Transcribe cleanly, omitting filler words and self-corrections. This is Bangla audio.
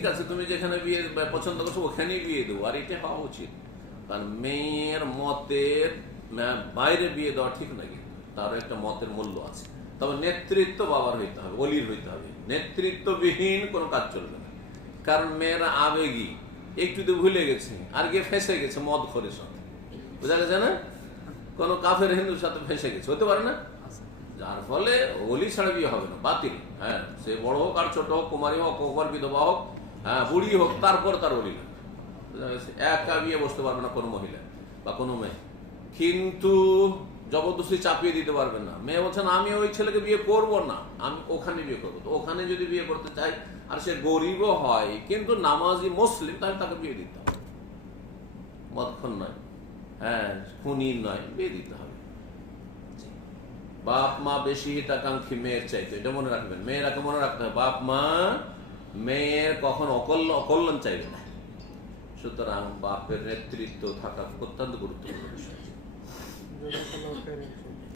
ঠিক আছে, তুমি যেখানে বিয়ে পছন্দ করছো ওখানেই বিয়ে দেবো, আর এটা হওয়া উচিত। কারণ মেয়ের মতের বাইরে বিয়ে দেওয়া ঠিক না, কিন্তু তারও একটা মতের মূল্য আছে। তবে নেতৃত্ব বাবার হইতে হবে, অলির হইতে হবে। নেতৃত্ববিহীন কোনো কাজ চলবে না। কারণ মেয়েরা আবেগী, একটু তো ভুলে গেছে আর গিয়ে ফেঁসে গেছে মদ খোরের সাথে, বোঝা গেছে না? কোনো কাফের হিন্দুর সাথে ফেঁসে গেছে, হতে পারে না? যার ফলে অলি ছাড়া বিয়ে হবে না, বাতিল। হ্যাঁ, সে বড় হোক আর ছোট হোক, কুমারী হোক, কোকর বিধবা হোক, হ্যাঁ বুড়ি হোক, তারপর তার অলি লাগবে। একা বিয়ে বসতে পারবে না কোনো মহিলা বা কোনো মেয়ে। কিন্তু জবরদস্তি চাপিয়ে দিতে পারবেন না। মেয়ে বলছেন আমি ওই ছেলেকে বিয়ে করব না, আমি ওখানে বিয়ে করবো। তো ওখানে যদি বিয়ে করতে চাই আর সে গরিবও হয় কিন্তু নামাজি মুসলিম, তাহলে তাকে বিয়ে দিতে হবে। মদখন নয়, হ্যাঁ খুনি নয়, বিয়ে দিতে হবে। বাপ মা বেশি হিতাকাঙ্ক্ষী মেয়ের চাইতে, এটা মনে রাখবেন। মেয়েরাকে মনে রাখতে হবে বাপ মা মেয়ের কখন অকল্যাণ চাইবে না। সুতরাং বাপের নেতৃত্ব থাকা অত্যন্ত গুরুত্বপূর্ণ বিষয়।